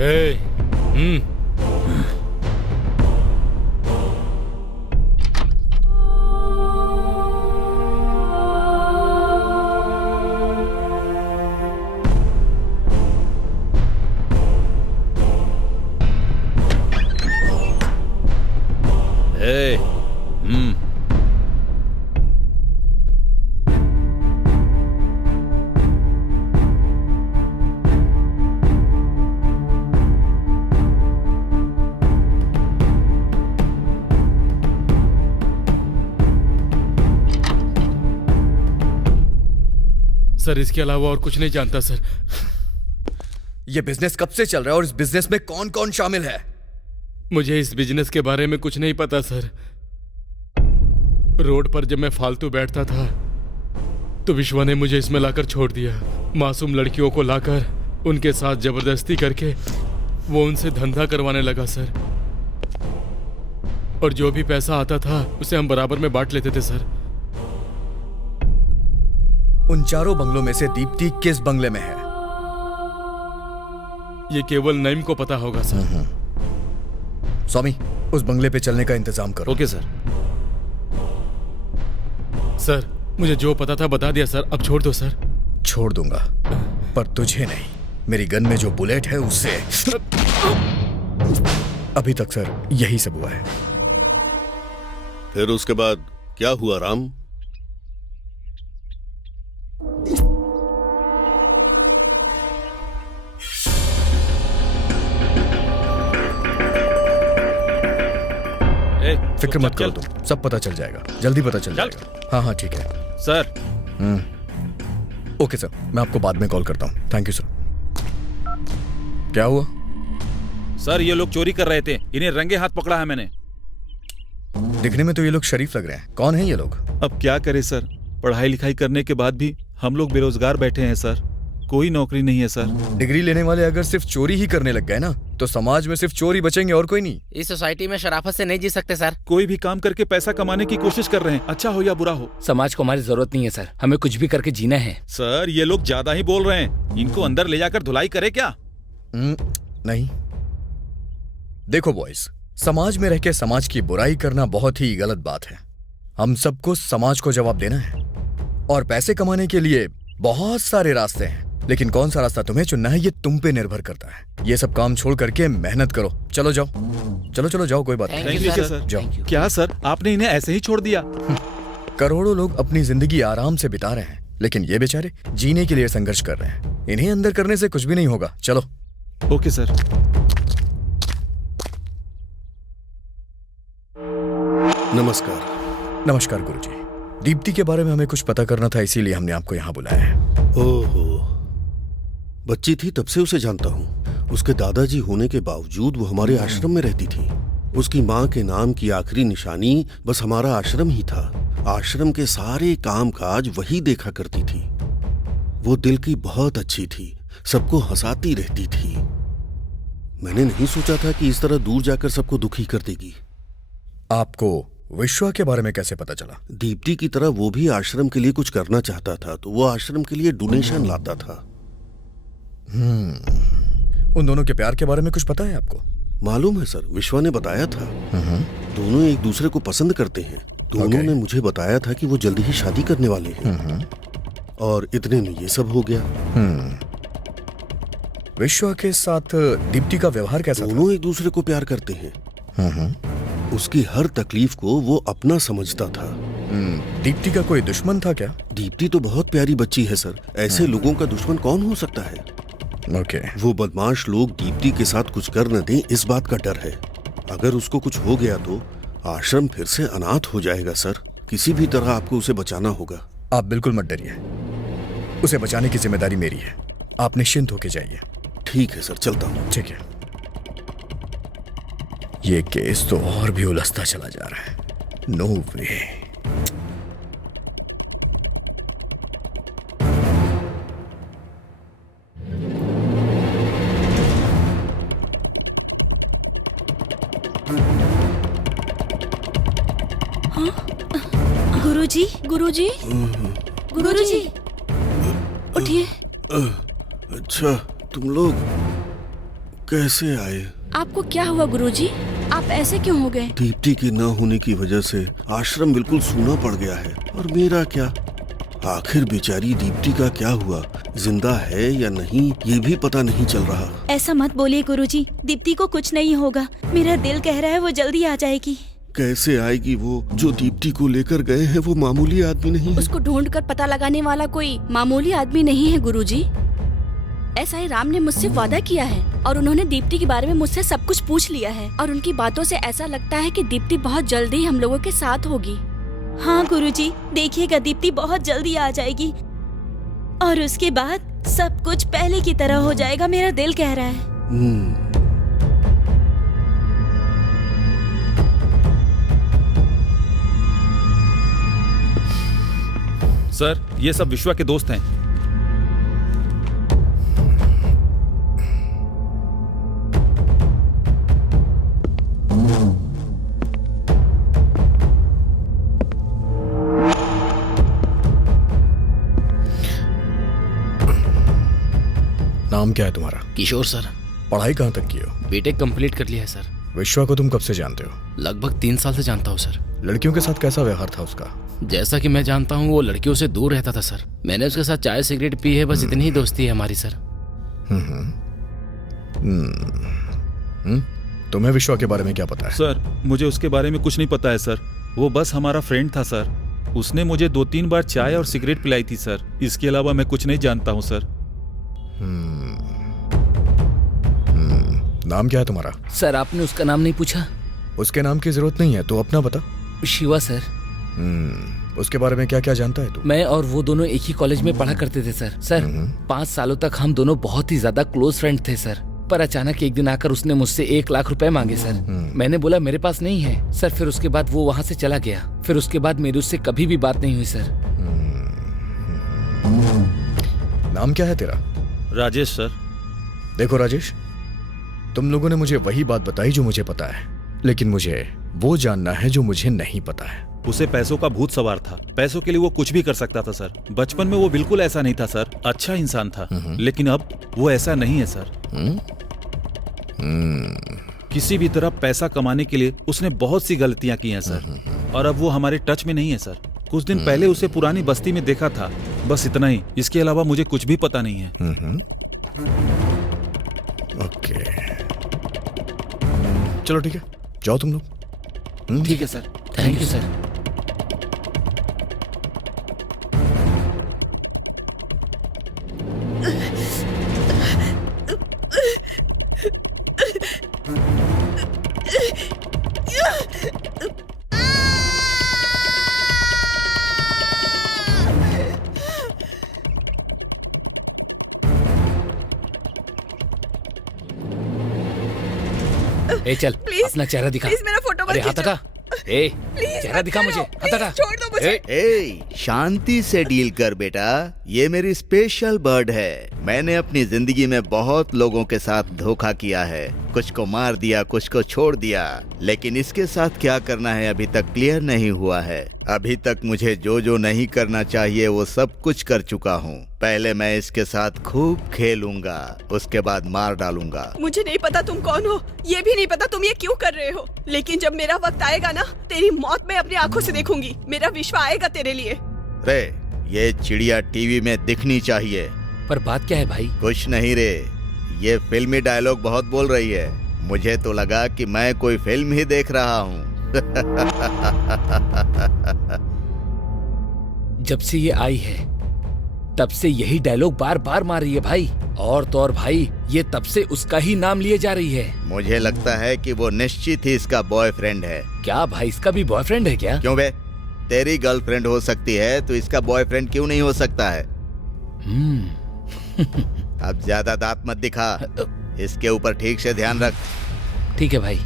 ए, ए, sir इसके अलावा और कुछ नहीं जानता सर। ये बिजनेस कब से चल रहा है और इस बिजनेस में कौन कौन शामिल है? मुझे इस बिजनेस के बारे में कुछ नहीं पता सर। रोड पर जब मैं फालतू बैठता था तो विश्वा ने मुझे इसमें लाकर छोड़ दिया। मासूम लड़कियों को लाकर उनके साथ जबरदस्ती करके वो उनसे धंधा करवाने लगा सर। और जो भी पैसा आता था उसे हम बराबर में बांट लेते थे सर। उन चारों बंगलों में से दीप्ति किस बंगले में है? ये केवल नईम को पता होगा सर। स्वामी, उस बंगले पे चलने का इंतजाम करो। Okay sir. सर मुझे जो पता था बता दिया सर, अब छोड़ दो सर। छोड़ दूंगा, पर तुझे नहीं। मेरी गन में जो बुलेट है उससे। अभी तक सर यही सब हुआ है। फिर उसके बाद क्या हुआ राम? फिक्र मत करो तुम, सब पता चल जाएगा, जल्दी पता चल जाएगा। हाँ हाँ ठीक है सर। ओके सर, मैं आपको बाद में कॉल करता हूँ। Thank you sir. क्या हुआ? सर ये लोग चोरी कर रहे थे, इन्हें रंगे हाथ पकड़ा है मैंने। दिखने में तो ये लोग शरीफ लग रहे हैं। कौन है ये लोग? अब क्या करें सर, पढ़ाई लिखाई करने के बाद भी हम लोग बेरोजगार बैठे हैं सर, कोई नौकरी नहीं है सर। डिग्री लेने वाले अगर सिर्फ चोरी ही करने लग गए ना तो समाज में सिर्फ चोर ही बचेंगे और कोई नहीं। इस सोसाइटी में शराफत से नहीं जी सकते सर। कोई भी काम करके पैसा कमाने की कोशिश कर रहे हैं, अच्छा हो या बुरा हो। समाज को हमारी जरूरत नहीं है सर, हमें कुछ भी करके जीना है। सर ये लोग ज्यादा ही बोल रहे हैं, इनको अंदर ले जाकर धुलाई करे क्या? नहीं, देखो बॉयज, समाज में रह के समाज की बुराई करना बहुत ही गलत बात है। हम सबको समाज को जवाब देना है और पैसे कमाने के लिए बहुत सारे रास्ते हैं, लेकिन कौन सा रास्ता तुम्हें चुनना है ये तुम पे निर्भर करता है। ये सब काम छोड़ करके मेहनत करो। चलो जाओ, चलो चलो जाओ, कोई बात नहीं। Thank you, sir. जाओ। क्या सर, आपने इन्हें ऐसे ही छोड़ दिया? करोड़ों लोग अपनी जिंदगी आराम से बिता रहे हैं, लेकिन ये बेचारे जीने के लिए संघर्ष कर रहे हैं। इन्हें अंदर करने से कुछ भी नहीं होगा। चलो। Okay sir. नमस्कार। नमस्कार गुरुजी। दीप्ति के बारे में हमें कुछ पता करना था, इसीलिए हमने आपको यहाँ बुलाया है। ओहो, बच्ची थी तब से उसे जानता हूँ। उसके दादाजी होने के बावजूद वो हमारे आश्रम में रहती थी। उसकी माँ के नाम की आखिरी निशानी बस हमारा आश्रम ही था। आश्रम के सारे काम काज वही देखा करती थी। वो दिल की बहुत अच्छी थी, सबको हंसाती रहती थी। मैंने नहीं सोचा था कि इस तरह दूर जाकर सबको दुखी कर देगी। आपको विश्वा के बारे में कैसे पता चला? दीप्ति की तरह वो भी आश्रम के लिए कुछ करना चाहता था, तो वो आश्रम के लिए डोनेशन लाता था। उन दोनों के प्यार के बारे में कुछ पता है आपको? मालूम है सर, विश्वा ने बताया था। दोनों एक दूसरे को पसंद करते हैं। दोनों ने मुझे बताया था कि वो जल्दी ही शादी करने वाले हैं। और इतने में ये सब हो गया। विश्वा के साथ दीप्ति का व्यवहार कैसा था? दोनों एक दूसरे को प्यार करते हैं। उसकी हर तकलीफ को वो अपना समझता था। दीप्ति का कोई दुश्मन था क्या? दीप्ति तो बहुत प्यारी बच्ची है सर, ऐसे लोगों का दुश्मन कौन हो सकता है? ओके। वो बदमाश लोग दीप्ति के साथ कुछ कर न दें, इस बात का डर है। अगर उसको कुछ हो गया तो आश्रम फिर से अनाथ हो जाएगा सर। किसी भी तरह आपको उसे बचाना होगा। आप बिल्कुल मत डरिए, उसे बचाने की जिम्मेदारी मेरी है। आप निश्चिंत होके जाइए। ठीक है सर, चलता हूँ। ठीक है। ये केस तो और भी उलझता चला जा रहा है। नो वे। गुरुजी, गुरुजी, गुरुजी, उठिए। अच्छा, तुम लोग कैसे आए? आपको क्या हुआ गुरुजी? आप ऐसे क्यों हो गए? दीप्ति के न होने की वजह से आश्रम बिल्कुल सूना पड़ गया है। और मेरा क्या? आखिर बेचारी दीप्ति का क्या हुआ? जिंदा है या नहीं ये भी पता नहीं चल रहा। ऐसा मत बोलिए गुरुजी, दीप्ति को कुछ नहीं होगा। मेरा दिल कह रहा है वो जल्दी आ जाएगी। कैसे आएगी वो? जो दीप्ति को लेकर गए हैं वो मामूली आदमी नहीं है। उसको ढूंढकर पता लगाने वाला कोई मामूली आदमी नहीं है गुरुजी। एसआई राम ने मुझसे वादा किया है और उन्होंने दीप्ति के बारे में मुझसे सब कुछ पूछ लिया है और उनकी बातों से ऐसा लगता है कि दीप्ति बहुत जल्दी हम लोगों के साथ होगी। हाँ गुरुजी, देखिएगा दीप्ति बहुत जल्दी आ जाएगी और उसके बाद सब कुछ पहले की तरह हो जाएगा। मेरा दिल कह रहा है। सर, ये सब विश्वा के दोस्त हैं। नाम क्या है तुम्हारा? किशोर सर। पढ़ाई कहाँ तक की हो? बीटेक कंप्लीट कर लिया है सर। विश्वा को तुम कब से जानते हो? लगभग 3 साल से जानता हूँ सर। लड़कियों के साथ कैसा व्यवहार था उसका? जैसा कि मैं जानता हूँ वो लड़कियों से दूर रहता था सर। मैंने उसके साथ चाय सिगरेट पी है, बस इतनी ही दोस्ती है हमारी सर। तुम्हें विश्वा के बारे में क्या पता है? सर, मुझे उसके बारे में कुछ नहीं पता है सर। वो बस हमारा फ्रेंड था सर। उसने मुझे 2-3 बार चाय और सिगरेट पिलाई थी सर। इसके अलावा मैं कुछ नहीं जानता हूँ सर। नाम क्या है तुम्हारा? सर आपने उसका नाम नहीं पूछा। उसके नाम की जरूरत नहीं है, तो अपना बता। शिवा सर। उसके बारे में क्या क्या जानता है तू? मैं और वो दोनों एक ही कॉलेज में पढ़ा करते थे सर। सर 5 सालों तक हम दोनों बहुत ही ज्यादा क्लोज फ्रेंड थे सर। पर अचानक एक दिन आकर उसने मुझसे 1 लाख रुपए मांगे सर। मैंने बोला मेरे पास नहीं है सर। फिर उसके बाद वो वहाँ से चला गया। फिर उसके बाद मेरी उससे कभी भी बात नहीं हुई सर। नाम क्या है तेरा? राजेश सर। देखो राजेश, तुम लोगों ने मुझे वही बात बताई जो मुझे पता है, लेकिन मुझे वो जानना है जो मुझे नहीं पता है। उसे पैसों का भूत सवार था। पैसों के लिए वो कुछ भी कर सकता था सर। बचपन में वो बिल्कुल ऐसा नहीं था सर। अच्छा इंसान था, लेकिन अब वो ऐसा नहीं है सर। किसी भी तरह पैसा कमाने के लिए उसने बहुत सी गलतियां की हैं सर। और अब वो हमारे टच में नहीं है सर। कुछ दिन पहले उसे पुरानी बस्ती में देखा था, बस इतना ही। इसके अलावा मुझे कुछ भी पता नहीं है। ओके, चलो ठीक है, जाओ तुम लोग। ठीक है सर। Thank you sir. ए चल, अपना चेहरा दिखा। प्लीज मेरा फोटो मत अरे हाथ खींचो। हटा। ए चेहरा दिखा मुझे, हाथ हटा। छोड़ दो मुझे। ए, शांति से डील कर बेटा। ये मेरी स्पेशल बर्ड है। मैंने अपनी जिंदगी में बहुत लोगों के साथ धोखा किया है। कुछ को मार दिया, कुछ को छोड़ दिया, लेकिन इसके साथ क्या करना है अभी तक क्लियर नहीं हुआ है। अभी तक मुझे जो जो नहीं करना चाहिए वो सब कुछ कर चुका हूँ। पहले मैं इसके साथ खूब खेलूंगा, उसके बाद मार डालूंगा। मुझे नहीं पता तुम कौन हो, ये भी नहीं पता तुम ये क्यों कर रहे हो, लेकिन जब मेरा वक्त आएगा ना, तेरी मौत मैं अपनी आंखों से देखूंगी। मेरा विश्व आएगा तेरे लिए। रे, ये चिड़िया टीवी में दिखनी चाहिए। पर बात क्या है भाई? कुछ नहीं रे, ये फिल्मी डायलॉग बहुत बोल रही है। मुझे तो लगा कि मैं कोई फिल्म ही देख रहा हूँ। जब से ये आई है तब से यही डायलॉग बार बार मार रही है भाई। और तो और भाई, ये तब से उसका ही नाम लिए जा रही है। मुझे लगता है कि वो निश्चित ही इसका बॉयफ्रेंड है। क्या भाई, इसका भी बॉयफ्रेंड है क्या? क्यों बे? तेरी गर्लफ्रेंड हो सकती है तो इसका बॉयफ्रेंड क्यों नहीं हो सकता है? अब ज्यादा दांत मत दिखा, इसके ऊपर ठीक से ध्यान रख। ठीक है भाई।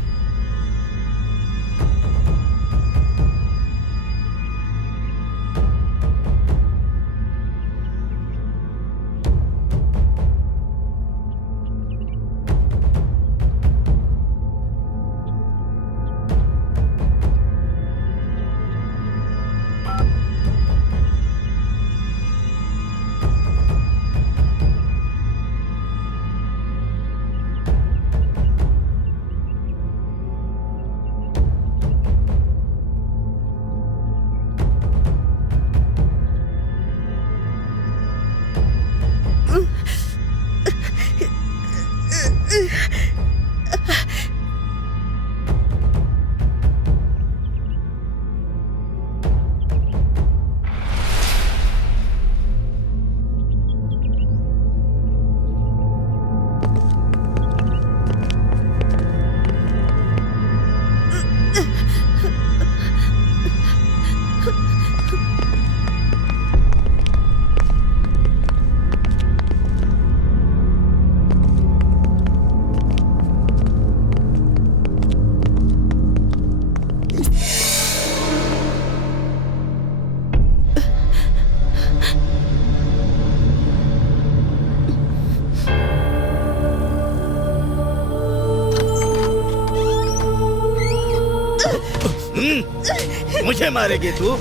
मुझे मारेगी तू?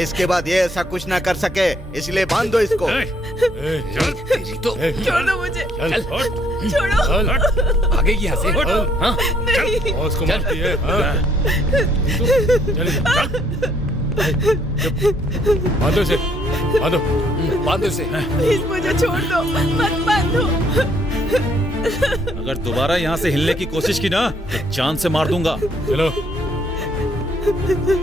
इसके बाद ये ऐसा कुछ ना कर सके, इसलिए बांध दो इसको। छोड़ दो मुझे, चल छोड़ो। भागेगी यहाँ से। हाँ? बॉस को मारती है। हाँ? बांधो इसे, बांधो। बांधो इसे। प्लीज मुझे छोड़ दो, मत बांधो। अगर दोबारा यहाँ से हिलने की कोशिश की ना तो जान से मार दूंगा। चलो।